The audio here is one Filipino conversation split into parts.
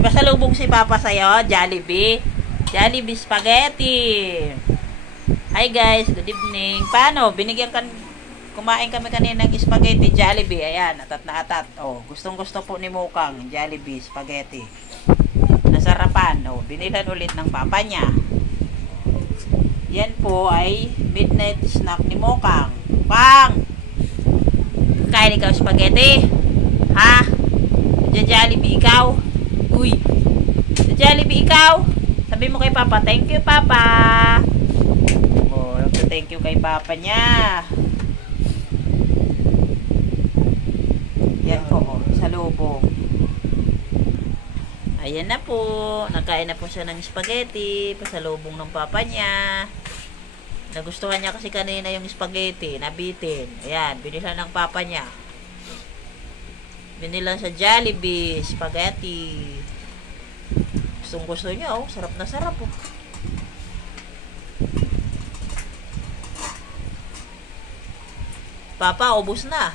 May pasalubong si Papa sa'yo, Jollibee. Jollibee Spaghetti. Hi guys, good evening. Paano? Kumain kami kanina ng spaghetti, Jollibee. Ayan, atat na atat. Oh, gustong gusto po ni Mukang, Jollibee Spaghetti. Nasarapan. Oh, binilan ulit ng papa niya. Yan po ay midnight snack ni Mukang. Pang! Kain ikaw spaghetti? Ha? Jollibee ikaw? Uy! Jollibee ikaw? Sabi mo kay Papa, thank you Papa. Oh, thank you kay Papa niya. Yan po, oh, sa lubong. Ayan na po. Nakain na po siya ng spaghetti. Pasalubong ng Papa niya. Nagustuhan niya kasi kanina yung spaghetti. Nabitin. Ayan, binilan ng Papa niya. Binilan sa Jollibee Spaghetti. Gustong gusto niya, oh. Sarap na sarap, oh. Papa, ubos na.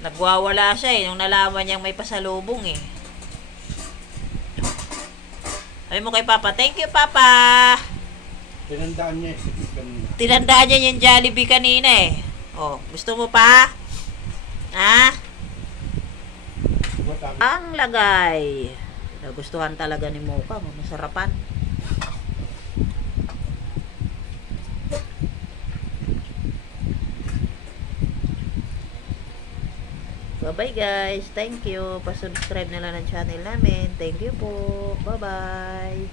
Nagwawala siya eh. Nung nalaman niyang may pasalubong eh. Sabi mo kay Papa, thank you Papa. Tinandaan niya kanina. Tinandaan niya yung Jollibee kanina eh. Oh, gusto mo pa? Ha? Ang lagay. Nagustuhan talaga ni Mocha. Masarapan. Bye-bye guys. Thank you. Pa-subscribe na lang ng channel namin. Thank you po. Bye-bye.